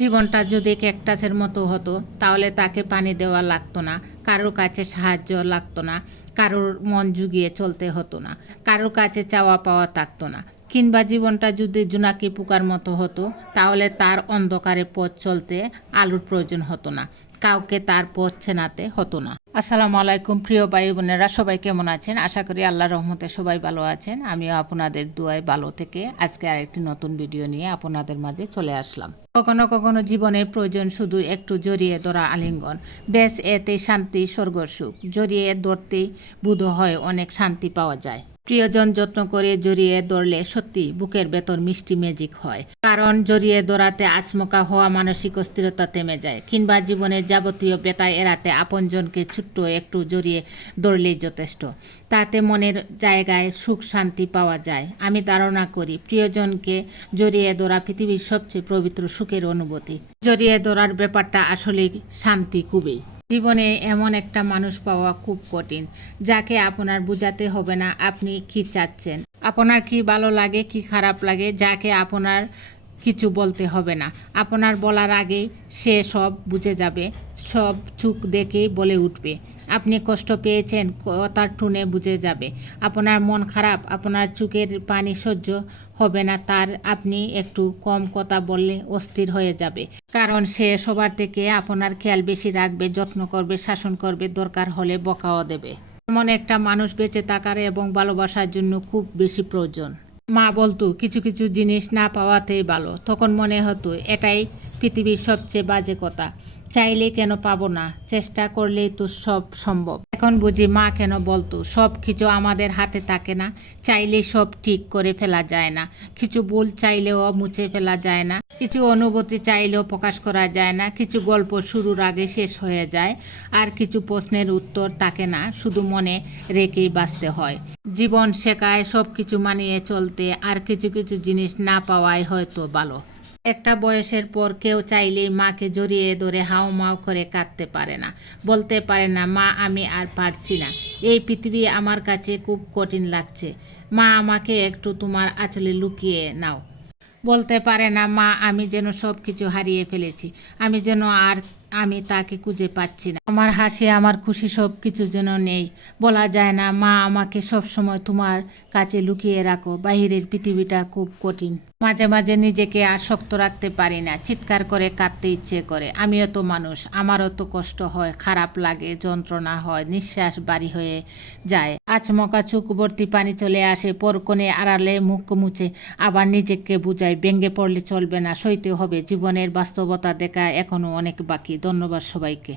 জীবনটা যদি ক্যাকটাসের মতো হতো তাহলে তাকে পানি দেওয়া লাগতো না, কারোর কাছে সাহায্য লাগতো না, কারোর মন জুগিয়ে চলতে হতো না, কারোর কাছে চাওয়া পাওয়া থাকতো না। কিংবা জীবনটা যদি জোনাকি পোকার মতো হতো তাহলে তার অন্ধকারে পথ চলতে আলোর প্রয়োজন হতো না, কাউকে তার পথ চেনাতে হতো না। আসসালামু আলাইকুম প্রিয় ভাই বোনেরা, সবাই কেমন আছেন? আশা করি আল্লাহর রহমতে সবাই ভালো আছেন। আমিও আপনাদের দুয়ায় ভালো থেকে আজকে আরেকটি নতুন ভিডিও নিয়ে আপনাদের মাঝে চলে আসলাম। কখনো কখনো জীবনের প্রয়োজন শুধু একটু জড়িয়ে ধরা আলিঙ্গন, বেশ এতে শান্তি স্বর্গর সুখ। জড়িয়ে ধরতেই বোধ হয় অনেক শান্তি পাওয়া যায়। প্রিয়জন যত্ন করে জড়িয়ে ধরলে সত্যি বুকের ভেতর মিষ্টি ম্যাজিক হয়। কারণ জড়িয়ে ধরাতে আচমকা হওয়া মানসিক অস্থিরতা থেমে যায়, কিংবা জীবনের যাবতীয় ব্যথা এড়াতে আপনজনকে ছোট্ট একটু জড়িয়ে ধরলেই যথেষ্ট। তাতে মনের জায়গায় সুখ শান্তি পাওয়া যায়। আমি ধারণা করি প্রিয়জনকে জড়িয়ে ধরা পৃথিবীর সবচেয়ে পবিত্র সুখের অনুভূতি। জড়িয়ে ধরার ব্যাপারটা আসলে শান্তি খুবই। জীবনে এমন একটা মানুষ পাওয়া খুব কঠিন, যাকে আপনার বোঝাতে হবে না আপনি কি চাচ্ছেন, আপনার কি ভালো লাগে কি খারাপ লাগে, যাকে আপনার কিছু বলতে হবে না, আপনার বলার আগেই সে সব বুঝে যাবে, সব চোখ দেখেই বলে উঠবে। আপনি কষ্ট পেয়েছেন কথার টুনে বুঝে যাবে। আপনার মন খারাপ, আপনার চোখের পানি সহ্য হবে না তার, আপনি একটু কম কথা বললে অস্থির হয়ে যাবে। কারণ সে সবার থেকে আপনার খেয়াল বেশি রাখবে, যত্ন করবে, শাসন করবে, দরকার হলে বকাও দেবে। এমন একটা মানুষ বেঁচে থাকার এবং ভালোবাসার জন্য খুব বেশি প্রয়োজন। মা বলতো কিছু কিছু জিনিস না পাওয়াতেই ভালো। তখন মনে হতো এটাই পৃথিবীর সবচেয়ে বাজে কথা। চাইলে কেন পাবো না, চেষ্টা করলেই তো সব সম্ভব। এখন বুঝি মা কেন বলতো সব কিছু আমাদের হাতে থাকে না, চাইলেই সব ঠিক করে ফেলা যায় না, কিছু ভুল চাইলেও মুছে ফেলা যায় না, কিছু অনুভূতি চাইলেও প্রকাশ করা যায় না, কিছু গল্প শুরুর আগে শেষ হয়ে যায়, আর কিছু প্রশ্নের উত্তর থাকে না, শুধু মনে রেখেই বাঁচতে হয়। জীবন শেখায় সব কিছু মানিয়ে চলতে, আর কিছু কিছু জিনিস না পাওয়াই হয়তো ভালো। একটা বয়সের পর কেউ চাইলেই মাকে জড়িয়ে ধরে হাউমাউ করে কাঁদতে পারে না, বলতে পারে না মা আমি আর পারছি না, এই পৃথিবী আমার কাছে খুব কঠিন লাগছে, মা আমাকে একটু তোমার আঁচলে লুকিয়ে নাও। বলতে পারে না মা আমি যেন সব কিছু হারিয়ে ফেলেছি, আমি তাকে খুঁজে পাচ্ছি না, আমার হাসি আমার খুশি সব কিছু যেন নেই। বলা যায় না মা আমাকে সবসময় তোমার কাছে লুকিয়ে রাখো, বাহিরের পৃথিবীটা খুব কঠিন। মাঝে মাঝে নিজেকে আর শক্ত রাখতে পারি না, চিৎকার করে কাঁদতে ইচ্ছে করে। আমিও তো মানুষ, আমারও তো কষ্ট হয়, খারাপ লাগে, যন্ত্রণা হয়, নিঃশ্বাস ভারী হয়ে যায়, আচমকা চোখ ভর্তি পানি চলে আসে, পরক্ষণে আড়ালে মুখ মুছে আবার নিজেকে বুঝাই ভেঙে পড়লে চলবে না, সইতে হবে, জীবনের বাস্তবতা দেখা এখনো অনেক বাকি। ধন্যবাদ সবাইকে।